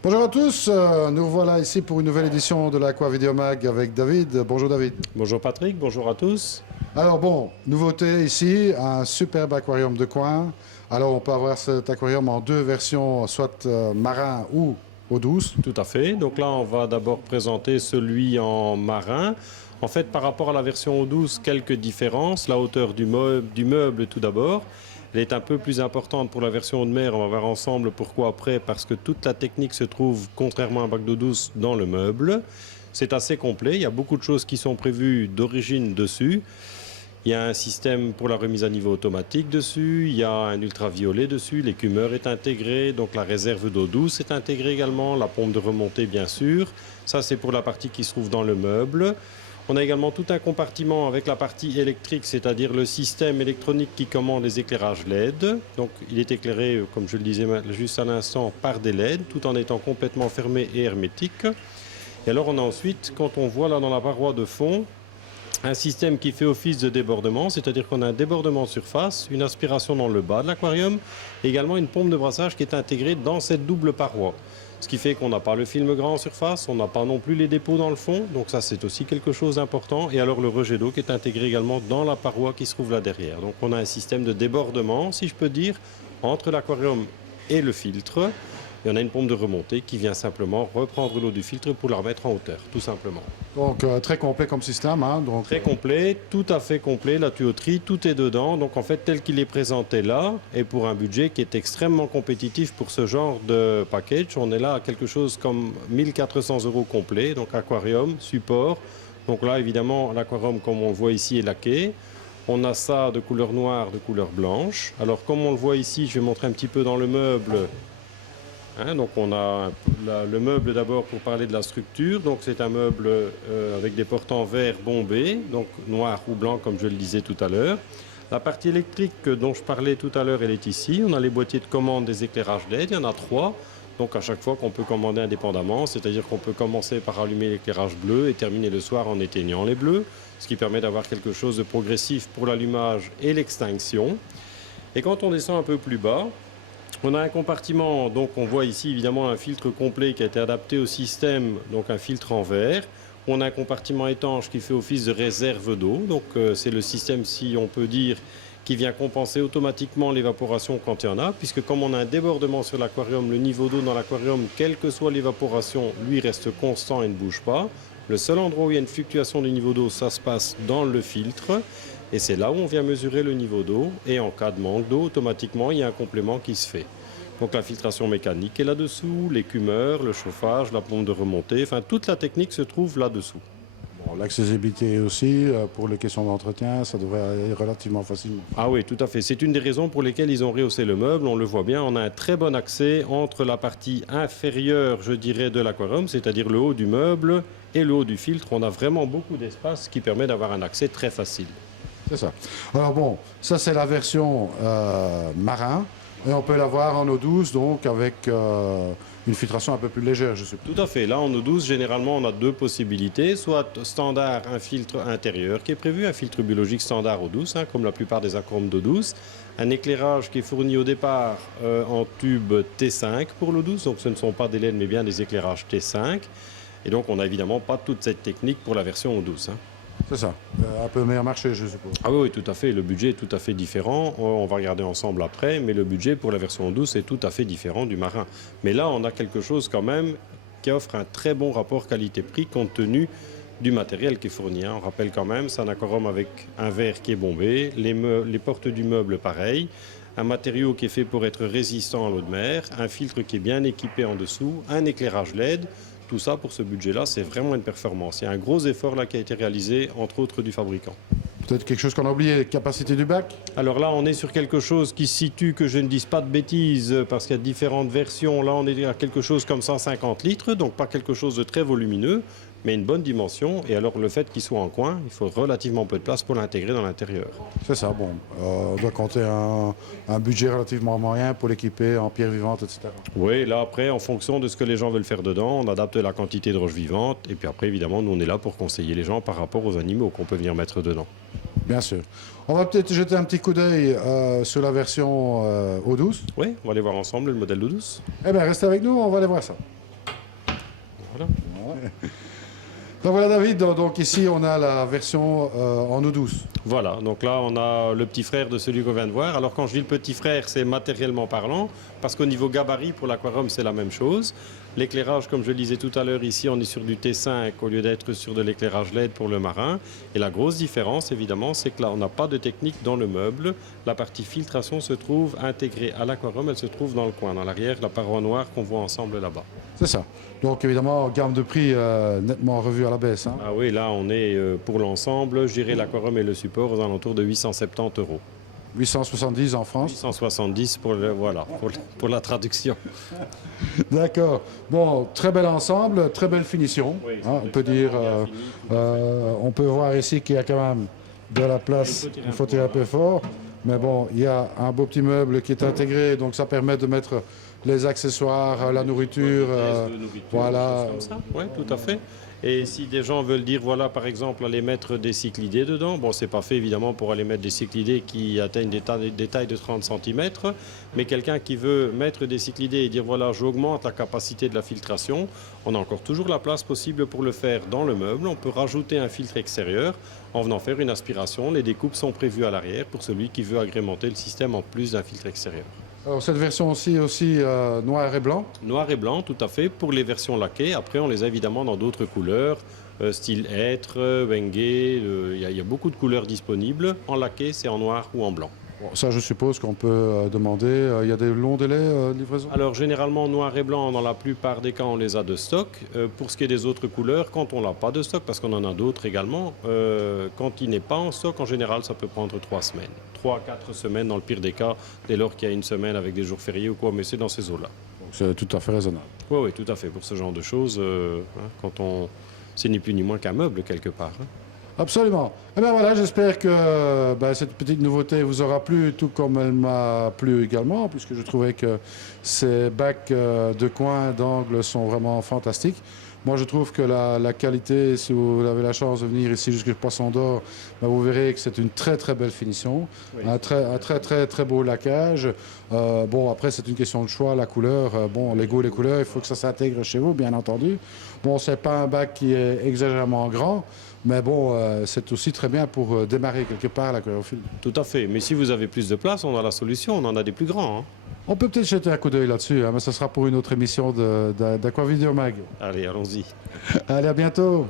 Bonjour à tous, nous voilà ici pour une nouvelle édition de l'Aqua Video Mag avec David. Bonjour David. Bonjour Patrick, bonjour à tous. Alors bon, nouveauté ici, un superbe aquarium de coin. Alors on peut avoir cet aquarium en deux versions, soit marin ou eau douce. Tout à fait. Donc là, on va d'abord présenter celui en marin. En fait, par rapport à la version eau douce, quelques différences. La hauteur du meuble tout d'abord. Elle est un peu plus importante pour la version eau de mer. On va voir ensemble pourquoi après. Parce que toute la technique se trouve, contrairement à un bac d'eau douce, dans le meuble. C'est assez complet. Il y a beaucoup de choses qui sont prévues d'origine dessus. Il y a un système pour la remise à niveau automatique dessus, il y a un ultraviolet dessus, l'écumeur est intégré, donc la réserve d'eau douce est intégrée également, la pompe de remontée bien sûr. Ça c'est pour la partie qui se trouve dans le meuble. On a également tout un compartiment avec la partie électrique, c'est-à-dire le système électronique qui commande les éclairages LED. Donc il est éclairé, comme je le disais juste à l'instant, par des LED, tout en étant complètement fermé et hermétique. Et alors on a ensuite, quand on voit là dans la paroi de fond, un système qui fait office de débordement, c'est-à-dire qu'on a un débordement de surface, une aspiration dans le bas de l'aquarium, et également une pompe de brassage qui est intégrée dans cette double paroi. Ce qui fait qu'on n'a pas le film grand en surface, on n'a pas non plus les dépôts dans le fond, donc ça c'est aussi quelque chose d'important. Et alors le rejet d'eau qui est intégré également dans la paroi qui se trouve là derrière. Donc on a un système de débordement, si je peux dire, entre l'aquarium et le filtre. Et on a une pompe de remontée qui vient simplement reprendre l'eau du filtre pour la remettre en hauteur, tout simplement. Donc très complet comme système. Hein, donc, Très complet, tout à fait complet, la tuyauterie, tout est dedans. Donc en fait, tel qu'il est présenté là, et pour un budget qui est extrêmement compétitif pour ce genre de package, on est là à quelque chose comme 1400 € complet, donc aquarium, support. Donc là, évidemment, l'aquarium, comme on le voit ici, est laqué. On a ça de couleur noire, de couleur blanche. Alors comme on le voit ici, je vais montrer un petit peu dans le meuble. Donc on a le meuble d'abord pour parler de la structure. Donc c'est un meuble avec des portes en verre bombés, donc noir ou blanc comme je le disais tout à l'heure. La partie électrique dont je parlais tout à l'heure, elle est ici. On a les boîtiers de commande des éclairages LED, il y en a 3. Donc à chaque fois qu'on peut commander indépendamment, c'est-à-dire qu'on peut commencer par allumer l'éclairage bleu et terminer le soir en éteignant les bleus, ce qui permet d'avoir quelque chose de progressif pour l'allumage et l'extinction. Et quand on descend un peu plus bas, on a un compartiment, donc on voit ici évidemment un filtre complet qui a été adapté au système, donc un filtre en verre. On a un compartiment étanche qui fait office de réserve d'eau, donc c'est le système, si on peut dire, qui vient compenser automatiquement l'évaporation quand il y en a, puisque comme on a un débordement sur l'aquarium, le niveau d'eau dans l'aquarium, quelle que soit l'évaporation, lui reste constant et ne bouge pas. Le seul endroit où il y a une fluctuation du niveau d'eau, ça se passe dans le filtre. Et c'est là où on vient mesurer le niveau d'eau. Et en cas de manque d'eau, automatiquement, il y a un complément qui se fait. Donc la filtration mécanique est là-dessous, l'écumeur, le chauffage, la pompe de remontée. Enfin, toute la technique se trouve là-dessous. bon, l'accessibilité aussi, pour les questions d'entretien, ça devrait aller relativement facilement. Ah oui, tout à fait. C'est une des raisons pour lesquelles ils ont rehaussé le meuble. On le voit bien, on a un très bon accès entre la partie inférieure, je dirais, de l'aquarium, c'est-à-dire le haut du meuble et le haut du filtre. On a vraiment beaucoup d'espace qui permet d'avoir un accès très facile. C'est ça. Alors bon, ça c'est la version marin. Et on peut l'avoir en eau douce, donc avec une filtration un peu plus légère, je suppose. Tout à fait. Là, en eau douce, généralement, on a deux possibilités. Soit standard, un filtre intérieur qui est prévu, un filtre biologique standard eau douce, comme la plupart des aquariums d'eau douce. Un éclairage qui est fourni au départ en tube T5 pour l'eau douce. Donc, ce ne sont pas des LED, mais bien des éclairages T5. Et donc, on n'a évidemment pas toute cette technique pour la version eau douce. C'est ça. Un peu meilleur marché, je suppose. Ah oui, tout à fait. Le budget est tout à fait différent. On va regarder ensemble après, mais le budget pour la version douce est tout à fait différent du marin. Mais là, on a quelque chose quand même qui offre un très bon rapport qualité-prix compte tenu du matériel qui est fourni. On rappelle quand même, c'est un aquarium avec un verre qui est bombé, les portes du meuble pareil, un matériau qui est fait pour être résistant à l'eau de mer, un filtre qui est bien équipé en dessous, un éclairage LED. Tout ça, pour ce budget-là, c'est vraiment une performance. Il y a un gros effort là qui a été réalisé, entre autres du fabricant. Peut-être quelque chose qu'on a oublié, capacité du bac? Alors là, on est sur quelque chose qui se situe, que je ne dise pas de bêtises, parce qu'il y a différentes versions. Là, on est à quelque chose comme 150 litres, donc pas quelque chose de très volumineux, mais une bonne dimension. Et alors, le fait qu'il soit en coin, il faut relativement peu de place pour l'intégrer dans l'intérieur. C'est ça, bon. On doit compter un budget relativement moyen pour l'équiper en pierre vivante, etc. Oui, là, après, en fonction de ce que les gens veulent faire dedans, on adapte la quantité de roches vivantes. Et puis après, évidemment, nous, on est là pour conseiller les gens par rapport aux animaux qu'on peut venir mettre dedans. Bien sûr. On va peut-être jeter un petit coup d'œil sur la version eau douce. Oui, on va aller voir ensemble le modèle d'eau douce. Eh bien, restez avec nous, on va aller voir ça. Voilà. Donc voilà David, donc ici on a la version en eau douce. Voilà, donc là on a le petit frère de celui qu'on vient de voir. Alors quand je dis le petit frère, c'est matériellement parlant, parce qu'au niveau gabarit pour l'aquarium c'est la même chose. L'éclairage, comme je le disais tout à l'heure, ici on est sur du T5 au lieu d'être sur de l'éclairage LED pour le marin. Et la grosse différence évidemment, c'est que là on n'a pas de technique dans le meuble. La partie filtration se trouve intégrée à l'aquarium, elle se trouve dans le coin, dans l'arrière, la paroi noire qu'on voit ensemble là-bas. C'est ça. Donc évidemment, gamme de prix nettement revue à la baisse. Hein. Ah oui, là on est pour l'ensemble, je dirais l'aquarium et le support aux alentours de 870 €. 870 en France. 870 pour la traduction. D'accord. Bon, très bel ensemble, très belle finition. Oui, Hein, on peut dire, on peut voir ici qu'il y a quand même de la place. Il faut tirer un peu fort. Mais bon, il y a un beau petit meuble qui est intégré, donc ça permet de mettre les accessoires, la nourriture, voilà. Comme ça. Oui, tout à fait. Et si des gens veulent dire, voilà, par exemple, aller mettre des cyclidés dedans, bon, c'est pas fait évidemment pour aller mettre des cyclidés qui atteignent des tailles de 30 cm, mais quelqu'un qui veut mettre des cyclidés et dire, voilà, j'augmente la capacité de la filtration, on a encore toujours la place possible pour le faire dans le meuble. On peut rajouter un filtre extérieur en venant faire une aspiration. Les découpes sont prévues à l'arrière pour celui qui veut agrémenter le système en plus d'un filtre extérieur. Alors cette version aussi noir et blanc. Noir et blanc, tout à fait, pour les versions laquées. Après, on les a évidemment dans d'autres couleurs, style hêtre, Wenge, il y a beaucoup de couleurs disponibles. En laqué, c'est en noir ou en blanc. Bon, ça, je suppose qu'on peut demander. Il y a des longs délais de livraison. Alors, généralement, noir et blanc, dans la plupart des cas, on les a de stock. Pour ce qui est des autres couleurs, quand on l'a pas de stock, parce qu'on en a d'autres également, quand il n'est pas en stock, en général, ça peut prendre 3 semaines. 3-4 semaines dans le pire des cas, dès lors qu'il y a une semaine avec des jours fériés ou quoi, mais c'est dans ces eaux-là. C'est tout à fait raisonnable. Oui, oui, tout à fait. Pour ce genre de choses, quand on... c'est ni plus ni moins qu'un meuble, quelque part. Hein. Absolument. Et bien voilà, j'espère que cette petite nouveauté vous aura plu, tout comme elle m'a plu également, puisque je trouvais que ces bacs de coin, d'angle sont vraiment fantastiques. Moi, je trouve que la qualité, si vous avez la chance de venir ici jusqu'à Poisson d'Or, vous verrez que c'est une très très belle finition, oui, un très beau laquage. Bon, après, c'est une question de choix, la couleur. Bon, les goûts, les couleurs, il faut que ça s'intègre chez vous, bien entendu. Bon, c'est pas un bac qui est exagérément grand, mais bon, c'est aussi très bien pour démarrer quelque part l'aquariophilie. Tout à fait. Mais si vous avez plus de place, on a la solution, on en a des plus grands. Hein. On peut peut-être jeter un coup d'œil là-dessus, hein, mais ça sera pour une autre émission d'Aquavideo Mag. Allez, allons-y. Allez, à bientôt.